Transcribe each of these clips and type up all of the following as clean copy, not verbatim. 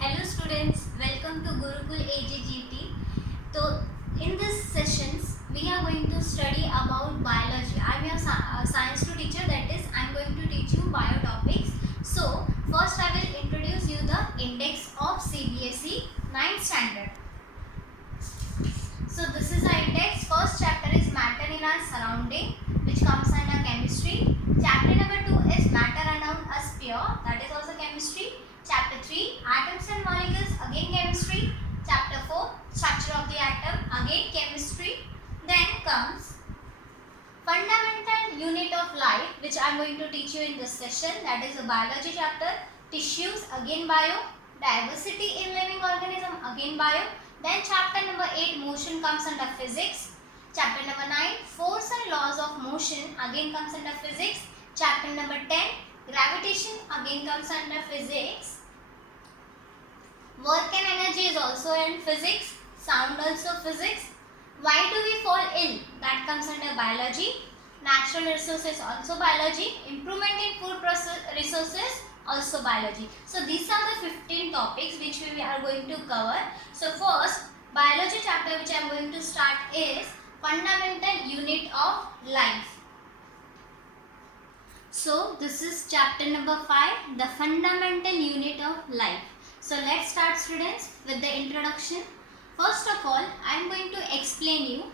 Hello students, welcome to Gurukul AGGT. So in this sessions we are going to study about biology. I am your science 2 teacher, that is I am going to teach you bio topics. So first I will introduce you the index of CBSE 9th standard. So this is our index. First chapter is matter in our surrounding, which comes under chemistry. Chapter number 2 is matter around us pure, that is also chemistry. Chapter 3 atoms and molecules, again chemistry. Chapter 4 structure of the atom, again chemistry. Then comes fundamental unit of life, which I am going to teach you in this session, that is a biology chapter. Tissues, again bio. Diversity in living organism, again bio. Then chapter number 8 motion comes under physics. Chapter number 9 force and laws of motion, again comes under physics. Chapter number 10 gravitation, again comes under physics. Work and energy is also in physics. Sound also physics. Why do we fall ill? That comes under biology. Natural resources also biology. Improvement in food resources also biology. So these are the 15 topics which we are going to cover. So first biology chapter which I am going to start is fundamental unit of life. So this is chapter number 5, the fundamental unit of life. So let's start students with the introduction. First of all I am going to explain you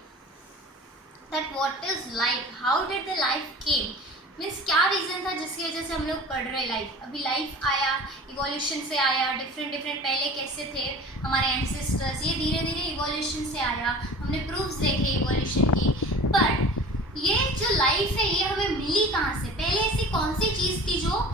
that what is life, how did the life came, means क्या reason था जिसकी वजह से हम लोग पढ़ रहे life. अभी लाइफ आया, इवोल्यूशन से आया, डिफरेंट पहले कैसे थे हमारे एंसेस्टर्स, ये धीरे धीरे इवोल्यूशन से आया, हमने प्रूफ्स देखे इवोल्यूशन की. बट ये जो लाइफ है ये हमें मिली कहाँ से, पहले ऐसी कौन सी चीज़ थी जो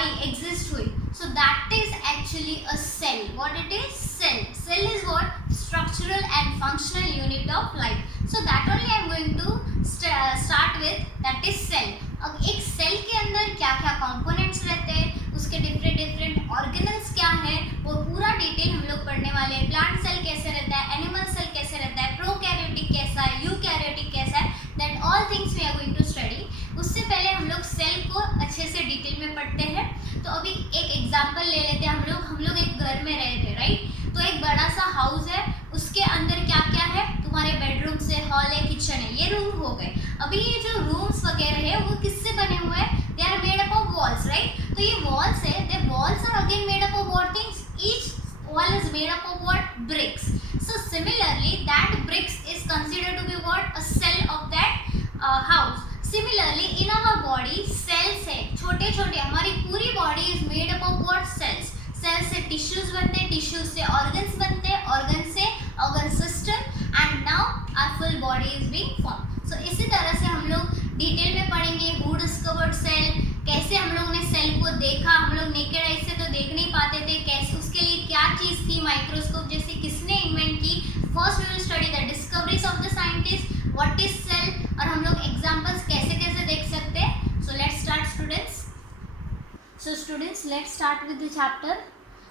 एग्जिस्ट हुई. So that is actually a cell. What it is? Cell. Cell is what? Structural and functional unit of life. So that only I am going to start with, that is cell. अब एक cell के अंदर क्या क्या components रहते हैं, उसके different organelles क्या है, वो पूरा डिटेल हम लोग पढ़ने वाले हैं. प्लांट सेल कैसे रहता है, एनिमल सेल कैसे रहता है, प्रोकैरियोटिक कैसा है, यूकैरियोटिक कैसा है, that all things we are going to study. उससे पहले हम लोग सेल को अच्छे से डिटेल में पढ़ते हैं. तो अभी एक एग्जांपल ले लेते हैं. हम लोग एक घर में रह रहे, राइट. तो एक बड़ा सा हाउस है, उसके अंदर क्या क्या है, तुम्हारे बेडरूम से हॉल है, किचन है, ये रूम हो गए. अभी ये जो रूम्स वगैरह है वो किससे बने हुए हैं? They are made up of walls, right. तो ये वॉल्स है, the walls are again made up of what things? Each wall is made up of what? Bricks. So similarly that bricks is considered to be what? A cell of that house. Similarly in our body cells है, छोटे छोटे, हमारी पूरी body is made up of what? Cells. Cell से tissues बनते हैं, tissues से organs बनते हैं, ऑर्गन से organ system, and now our full body is being form. So इसी तरह से हम लोग डिटेल में पढ़ेंगे हु डिस्कवर्ड सेल, कैसे हम लोग ने सेल को देखा. हम लोग नेकेड आई से तो देख नहीं पाते थे, कैसे उसके लिए क्या चीज़ थी, माइक्रोस्कोप जैसे किसने इन्वेंट की. First we will study the discoveries of the scientist, what is cell, और हम लोग एग्जांपल्स कैसे कैसे देख सकते हैं. So let's start students. So students, let's start with the chapter.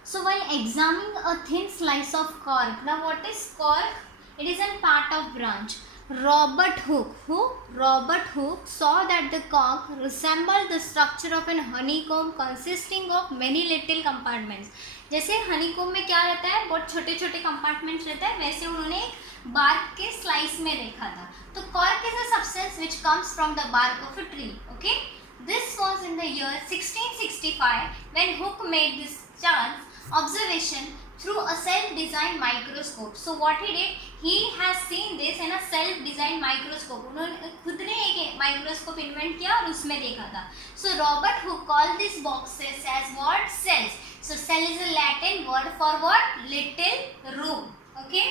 So while examining a thin slice of cork, now what is cork? It is a part of branch. Robert Hooke, who? Robert Hooke saw that the cork resembled the structure of an honeycomb consisting of many little compartments. जैसे honeycomb में क्या रहता है, बहुत छोटे छोटे compartments रहता है, वैसे उन्होंने एक bark के slice में देखा था. तो cork is a substance which comes from the bark of a tree. Okay? This was in the year 1665 when Hooke made this chance observation through a self-designed microscope. So what he did, he has seen this in a self-designed microscope. उन्होंने खुद ने एक microscope invent किया और उसमें देखा था. So Robert Hooke called these boxes as what? Cells. So cell is a Latin word for what? Little room. Okay.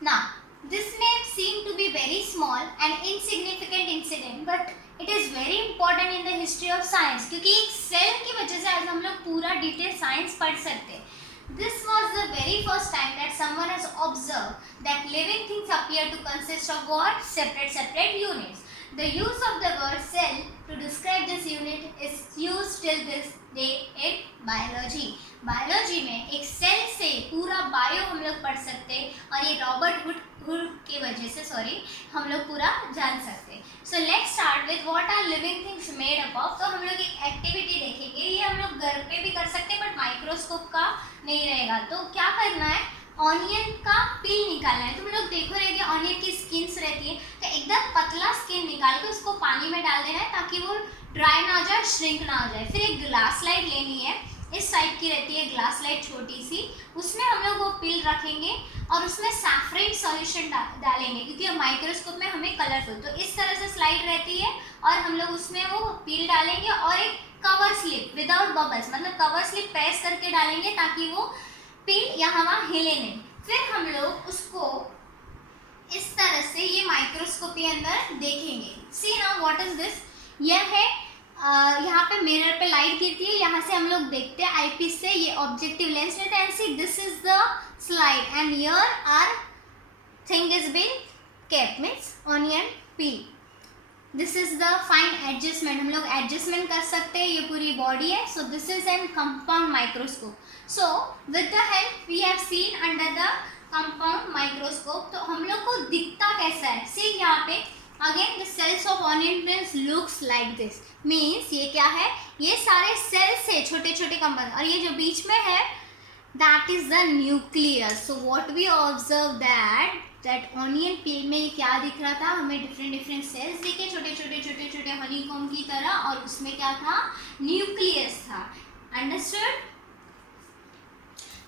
Now this may seem to be very small and insignificant incident, but it is very important in the history of science, क्योंकि एक cell की वजह से आज हम लोग पूरा detail science पढ़ सकते हैं. This was the very first time that someone has observe that living things appear to consist of what? Separate units. The use of the word cell to describe this unit is used till this day in biology. Biology में एक cell से पूरा bio हम लोग पढ़ सकते हैं, और ये रॉबर्ट हुक की वजह से हम लोग पूरा जान सकते हैं. So let's start with what are living things made up of. तो हम लोग एक एक्टिविटी देखेंगे, ये हम लोग घर पे भी कर सकते हैं, बट नहीं रहेगा। तो क्या करना है, ऑनियन का पील निकालना है। तुम लोग देखो रहे कि ऑनियन की स्किन्स रहती है, तो एकदम पतला स्किन निकाल के उसको पानी में डाल देना है ताकि वो ड्राई ना हो जाए, श्रिंक ना हो जाए। फिर एक ग्लास लाइट लेनी है, इस टाइप की रहती है ग्लास लाइट छोटी सी, उसमें हम लोग वो पील रखेंगे और उसमें सैफरन सॉल्यूशन डालेंगे क्योंकि माइक्रोस्कोप में हमें कलरफुल, तो इस तरह से स्लाइड रहती है और हम लोग उसमें वो पील डालेंगे और एक कवर स्लिप विदाउट बबल्स, मतलब कवर स्लिप प्रेस करके डालेंगे ताकि वो पील यहाँ वहाँ हिले नहीं। फिर हम लोग उसको इस तरह से ये माइक्रोस्कोप के अंदर देखेंगे। सी नाउ व्हाट इज दिस, यह है यहाँ पे मिरर पे लाइट गिरती है, यहाँ से हम लोग देखते हैं आईपीस से, ये ऑब्जेक्टिव लेंस रहता है। And see this is the slide and here are thing is been kept, means onion peel. This is the fine adjustment, हम लोग एडजस्टमेंट कर सकते हैं, ये पूरी बॉडी है। So this is an compound microscope. So with the help we have seen under the compound microscope, तो हम लोग को दिखता कैसा है। सी यहाँ पे again the cells of onion plants looks like this, means ये क्या है, ये सारे सेल्स है छोटे छोटे कंपाउंड, और ये जो बीच में है that is the nucleus. So what we observe that onion peel में ये क्या दिख रहा था, हमें डिफरेंट सेल्स दिखे छोटे छोटे छोटे छोटे हनीकॉम्ब की तरह, और उसमें क्या था, न्यूक्लियस था। Understood?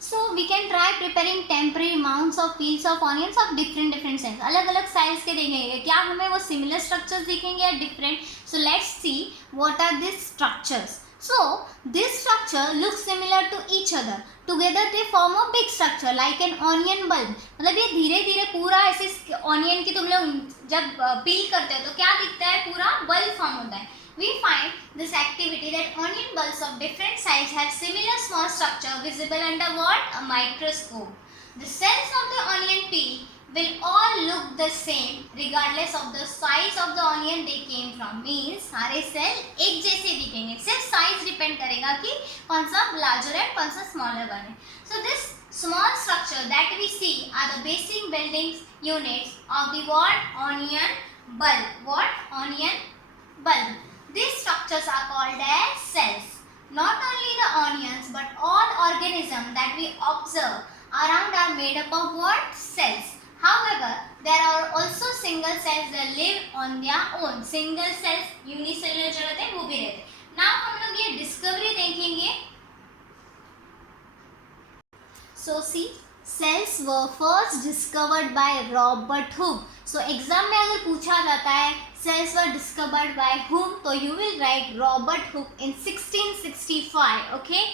So we can try preparing temporary mounds of peels of onions of different size. अलग अलग साइज के देखेंगे, क्या हमें वो सिमिलर स्ट्रक्चर्स दिखेंगे या different. So let's see what are this structures. So this structure looks similar to each other. Together they form a big structure like an onion bulb. मतलब ये धीरे धीरे पूरा ऐसे ऑनियन की तुम लोग जब पील करते हो तो क्या दिखता है, पूरा बल्ब फॉर्म होता है। We find this activity that onion bulbs of different size have similar small structure visible under what? A microscope. The cells of the onion peel will all look the same regardless of the size of the onion they came from. Means सारे cell एक जैसे दिखेंगे, सिर्फ size depend करेगा कि कौन सा larger है कौन सा smaller बने। So this small structure that we see are the basic building units of the what? Onion bulb. What? Onion bulb. These structures are called as cells. Not only the onions but all organisms that we observe around are made up of what? Cells. However, there are also single cells that live on their own. Single cells, unicellular जो रहते हैं वो भी रहते हैं। Now हम लोग ये discovery देखेंगे। So see, cells were first discovered by Robert Hooke. So exam में अगर पूछा जाता है cells were discovered by whom, तो you will write Robert Hooke in 1665. Okay,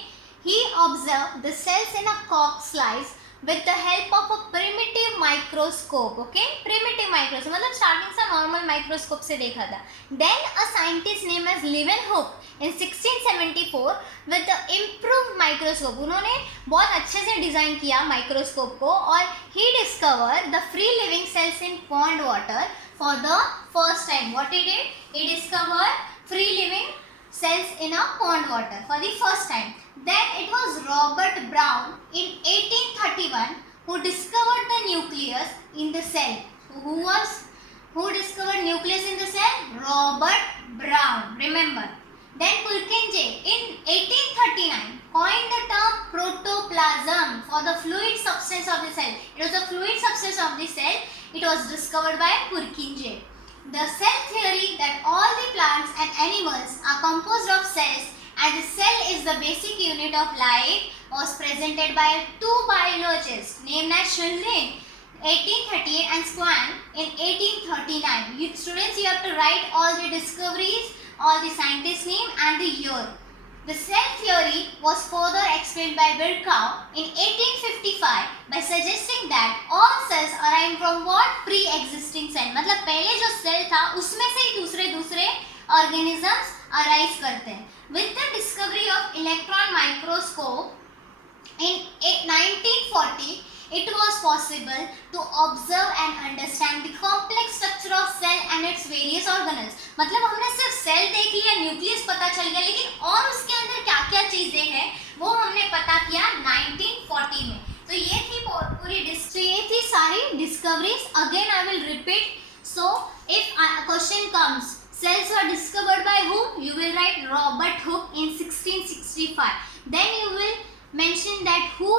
he observed the cells in a cork slice with the help of a primitive microscope. Okay, primitive microscope मतलब starting से normal microscope से देखा था। Then a scientist named as Leeuwenhoek in 1674 with the improved microscope, उन्होंने बहुत अच्छे से design किया माइक्रोस्कोप को, और he discovered the free living cells in pond water for the first time. What he did? He discovered free living cells in a pond water for the first time. Then it was Robert Brown in 1831 who discovered the nucleus in the cell. Who discovered nucleus in the cell? Robert Brown. Remember. Then Purkinje in 1839 coined the term protoplasm for the fluid substance of the cell. It was the fluid substance of the cell. It was discovered by Purkinje. The cell theory that all the plants and animals are composed of cells and the cell is the basic unit of life was presented by two biologists named as Schulden 1838 and Swan in 1839. Students, you have to write all the discoveries, all the scientists' name and the year. The cell theory was further explained by Virchow in 1855 by suggesting that all cells arise from what? Pre-existing cell. मतलब पहले जो cell था उसमें से ही दूसरे organisms arise करते हैं. With the discovery of electron microscope in 1940, it was possible to observe and understand the complex structure of cell and its various organelles. मतलब हमने सिर्फ सेल देख लिया, न्यूक्लियस पता चल गया, लेकिन और उसके अंदर क्या क्या चीजें हैं वो हमने पता किया 1940 में। तो ये थी पूरी ये थी सारी discoveries. Again I will repeat. So if question comes cells were discovered by whom, you will write Robert Hooke in 1665. Then you will mention that who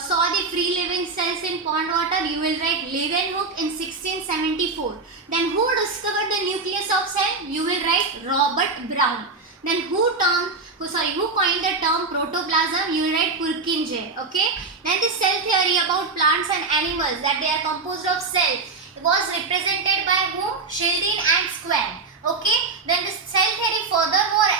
saw the free living cells in pond water, you will write Leeuwenhoek in 1674. Then who discovered the nucleus of cell, you will write Robert Brown. Then who coined the term protoplasm, you will write Purkinje. Okay. Then the cell theory about plants and animals, that they are composed of cells, was represented by whom? Schildin and Schwann. Okay. Then the cell theory furthermore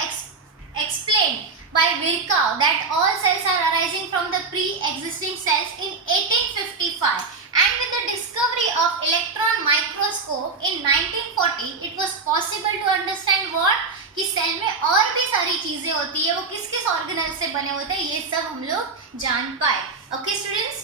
explained by Virchow that all cells are arising from the pre-existing cells in 1855. And with the discovery of electron microscope in 1940, it was possible to understand what? कि cell में और भी सारी चीजें होती है, वो किस किस ऑर्गेनल से बने होते हैं, ये सब हम लोग जान पाए. Okay students,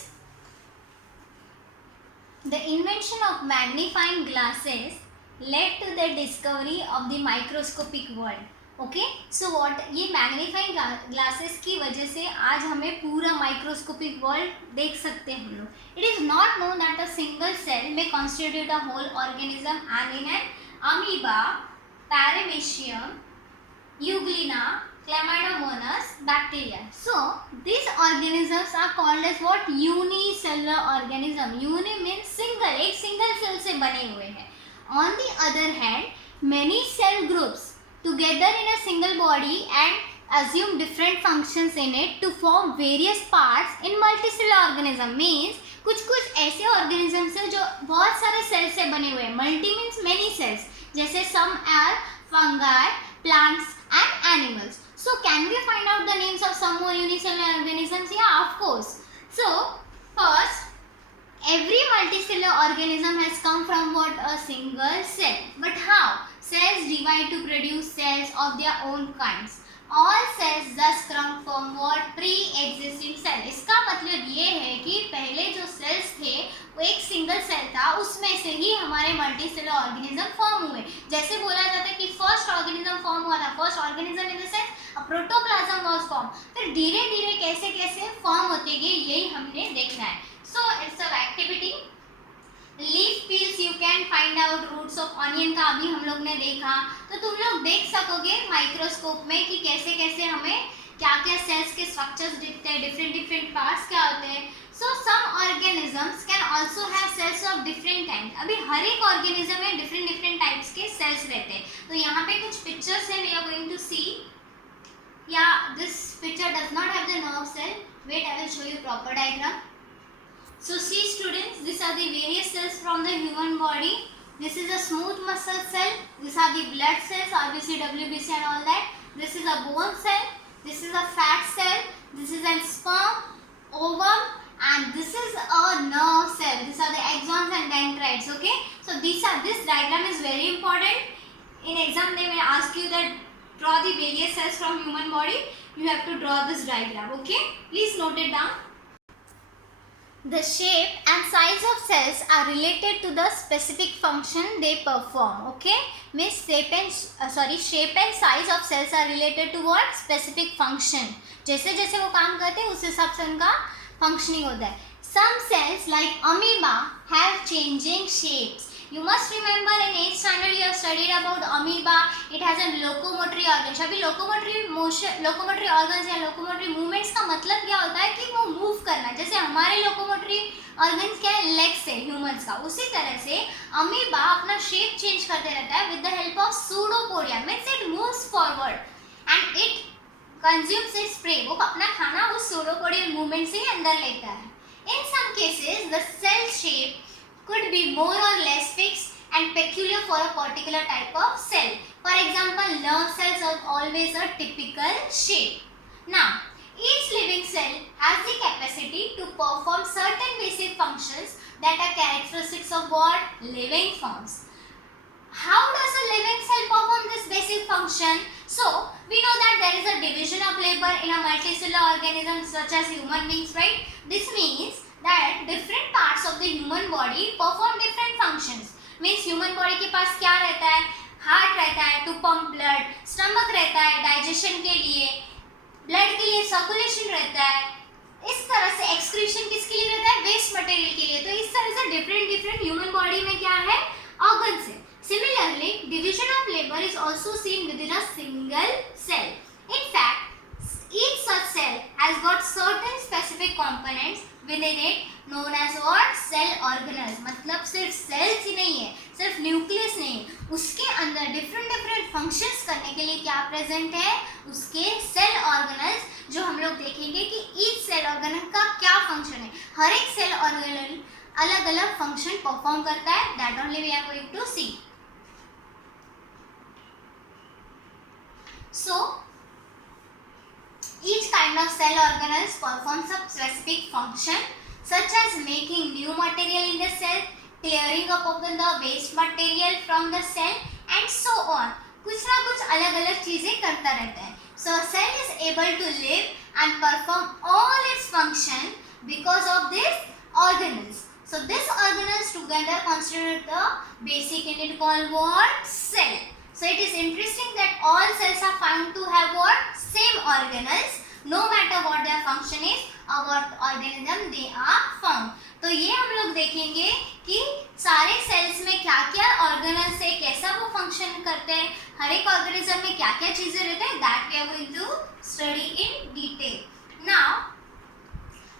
the invention of magnifying glasses led to the discovery of the microscopic world. Okay, so what, ये मैग्नीफाइंग ग्लासेस की वजह से आज हमें पूरा माइक्रोस्कोपिक वर्ल्ड देख सकते हैं हम लोग. It is not known that a single cell में constitute a whole organism and in an amoeba, Paramecium, Euglena, Chlamydomonas, bacteria. So these organisms are called as what? Unicellular organism. Uni means single, एक single cell से बने हुए हैं. On the other hand, many cell groups together in a single body and assume different functions in it to form various parts in multicellular organism. Means कुछ ऐसे organisms हैं जो बहुत सारे cells से बने हुए हैं. Multi means many cells. जैसे some are fungi, plants and animals. So can we find out the names of some more unicellular organisms? Yeah, of course. So first, every multicellular organism has come from what? A single cell. But how? Cells divide to produce cells of their own kinds. All cells thus come from what? Pre-existing cell. इसका मतलब ये है कि पहले जो cells थे वो एक सिंगल सेल था, उसमें से ही हमारे मल्टीसेलुलर ऑर्गेनिज्म फॉर्म हुए. जैसे बोला जाता है कि फर्स्ट ऑर्गेनिज्म फॉर्म हुआ था, first organism in the sense a protoplasm was form. फिर धीरे धीरे कैसे कैसे फॉर्म होते गए, यही हमने देखना है. So it's a activity. Leaf peels you can find out. Roots of onion का अभी हम लोग ने देखा, तो तुम लोग देख सकोगे माइक्रोस्कोप में कि कैसे कैसे हमें क्या क्या सेल्स के स्ट्रक्चर्स दिखते हैं, डिफरेंट पार्ट्स क्या होते हैं. So some organisms can also have cells of different kinds. अभी हर एक organism में different types के cells रहते हैं. तो यहाँ पे कुछ pictures हैं, we are going to see. Yeah, this picture does not have the nerve cell. Wait, I will show you proper diagram. So see students, these are the various cells from the human body. This is a smooth muscle cell. These are the blood cells, RBC, WBC and all that. This is a bone cell. This is a fat cell. This is a sperm, ovum. And this is a nerve cell. These are the axons and dendrites. Okay. So this diagram is very important. In exam they may ask you that draw the various cells from human body. You have to draw this diagram. Okay. Please note it down. The shape and size of cells are related to the specific function they perform. Okay. Means shape and size of cells are related to what? Specific function. जैसे जैसे वो काम करते हैं उस हिसाब से उनका functioning होता है. Some cells like amoeba have changing shapes. You must remember in 8th standard you have studied about amoeba. It has a locomotory organ. अभी locomotory organs या locomotory movements का मतलब क्या होता है कि वो move करना. जैसे हमारे locomotory organs क्या है? legs है humans का. उसी तरह से amoeba अपना shape change करते रहता है with the help of pseudopodia. Means it moves forward and it consumes its prey. वो अपना खाना उस pseudopodial movement से ही अंदर लेता है. In some cases, the cell shape could be more or less fixed and peculiar for a particular type of cell. For example, nerve cells are always a typical shape. Now, each living cell has the capacity to perform certain basic functions that are characteristics of what? Living forms. How does a living cell perform this basic function? So, we know that there is a division of labor in a multicellular organism such as human beings, right? This means that different parts of the human body perform different functions. Means human body के पास क्या रहता है? Heart रहता है to pump blood, stomach रहता है digestion के लिए, blood के लिए circulation रहता है. इस तरह से excretion किसके लिए रहता है? Waste material के लिए. तो इस तरह से different human body में क्या है? Organs है. Similarly, division of labor is also seen within a single cell. In fact, each such cell has got certain specific components within it known as what? Cell organelles. मतलब सिर्फ cells ही नहीं है, सिर्फ nucleus नहीं है, उसके अंदर डिफरेंट फंक्शंस करने के लिए क्या प्रेजेंट है? उसके सेल ऑर्गेनल्स, जो हम लोग देखेंगे कि ईच सेल ऑर्गेनल का क्या फंक्शन है. हर एक सेल ऑर्गेनल अलग अलग फंक्शन परफॉर्म करता है. That only we are going to see. So each kind of cell organelles performs a specific function such as making new material in the cell, clearing up of the waste material from the cell and so on. कुछ ना कुछ अलग अलग चीजें करता रहता है. So a cell is able to live and perform all its function because of these organelles. So these organelles together constitute the basic unit called what? Cell. So it is interesting that all cells are found to have what? Same organelles, no matter what their function is or what organism they are found. तो ये हम लोग देखेंगे कि सारे sales में क्या क्या ऑर्गेनल्स है, कैसा वो फंक्शन करते हैं, हर एक ऑर्गेनिज्म में क्या क्या चीजें रहते हैं. That we are going to study in detail. Now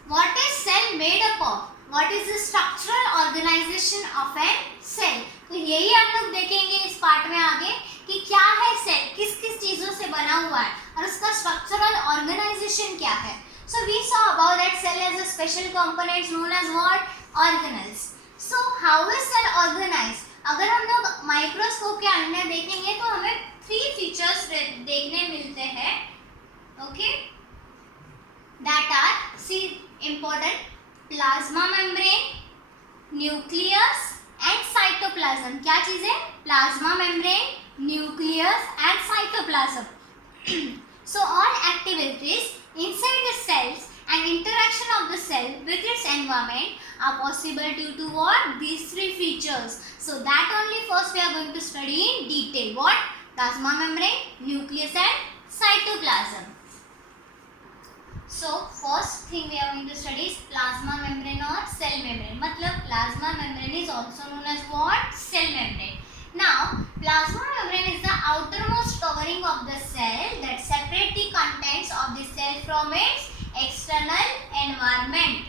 what is cell made up of? What is the structural organisation of an cell? तो यही हम लोग देखेंगे इस पार्ट में आगे कि क्या है सेल, किस किस चीजों से बना हुआ है और उसका स्ट्रक्चरल ऑर्गेनाइजेशन क्या है. So we saw about that cell as a special components known as what? Organelles. So how is cell organized? अगर हम लोग माइक्रोस्कोप के अंदर देखेंगे तो हमें 3 फीचर्स देखने मिलते हैं. Okay? That are, see, important: plasma membrane, nucleus and cytoplasm. क्या चीज है? Plasma membrane, nucleus and cytoplasm. So all activities inside the cells and interaction of the cell with its environment are possible due to what? These 3 features. So that only first we are going to study in detail. What? Plasma membrane, nucleus and cytoplasm. So first thing we are going to study is plasma membrane or cell membrane. मतलब plasma membrane is also known as what? Cell membrane. Now, plasma membrane is the outermost covering of the cell that separate the contents of the cell from its external environment.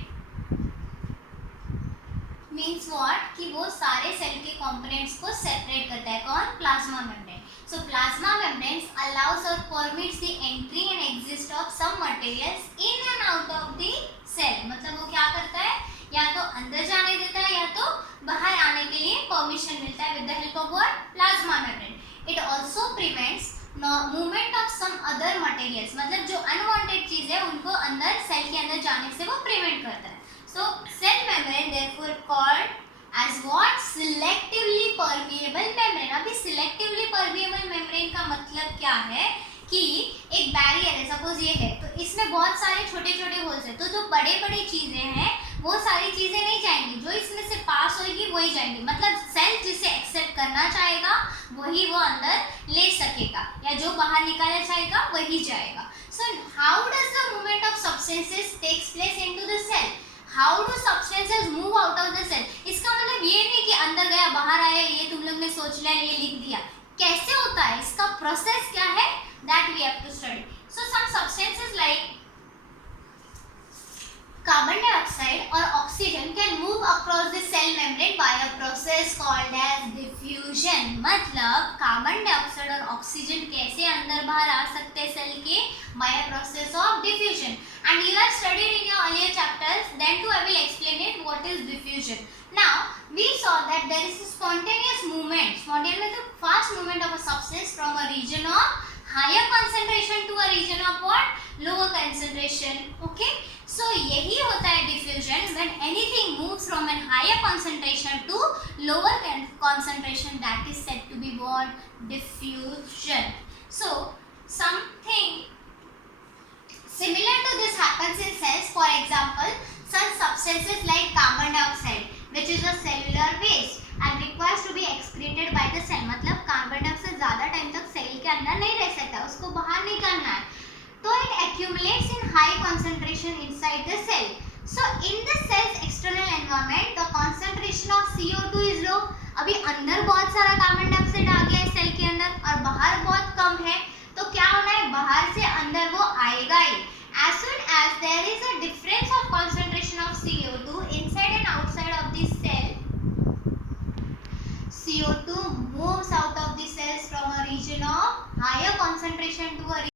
Means what? कि वो सारे cell के components को separate करता है. कौन? Plasma membrane. So plasma membranes allows or permits the entry and exit of some materials in and out of the cell. मतलब वो क्या करता है? या तो अंदर जाने देता है या तो बाहर आने के लिए परमिशन मिलता है with the help of what? Plasma membrane. It also prevents movement of some other materials. मतलब जो unwanted चीज है उनको अंदर सेल के अंदर जाने से वो प्रिवेंट करता है. So cell membrane therefore called as what? Selectively permeable membrane. अभी selectively permeable membrane का मतलब क्या है कि एक बैरियर है, सपोज ये है, तो इसमें बहुत सारे छोटे छोटे होल्स हैं, तो जो बड़े बड़े चीजें हैं वो सारी चीजें नहीं जाएंगी, जो इसमें से पास होगी वही जाएंगी. मतलब सेल जिसे एक्सेप्ट करना चाहेगा वही वो अंदर ले सकेगा, या जो बाहर निकाला चाहेगा वही जाएगा. So how does the movement of substances takes place into the cell? How do substances move out of the cell? इसका मतलब ये नहीं कि अंदर गया बाहर आया, ये तुम लोग ने सोच लिया, ये लिख दिया. कैसे होता है, इसका प्रोसेस क्या है, that we have to study. So some substances like carbon dioxide or oxygen can move across the cell membrane by a process called as diffusion. मतलब कार्बन डाइऑक्साइड और ऑक्सीजन कैसे अंदर बाहर आ सकते हैं सेल के? by a process of diffusion. And you have studied in your earlier chapters. Then too I will explain it what is diffusion. Now we saw that there is a spontaneous movement. Spontaneous means fast movement of a substance from a region of higher concentration to a region of what? Lower concentration. Okay. So यही होता है diffusion, when anything moves from a higher concentration to lower concentration, that is said to be what? Diffusion. So something similar to this happens in cells. For example, some substances like carbon dioxide, which is a cellular waste and requires to be excreted by the cell. मतलब carbon dioxide ज़्यादा time तक cell के अंदर नहीं रह सकता, उसको बाहर निकालना है, तो it accumulates in high concentration inside the cell. So in the cell's external environment, the concentration of CO2 is low. अभी अंदर बहुत सारा कार्बन डाइऑक्साइड आ गया है सेल के अंदर और बाहर बहुत कम है, तो क्या होना है, बाहर से अंदर वो आएगा ही. As soon as there CO2 moves out of the cells from a region of higher concentration to a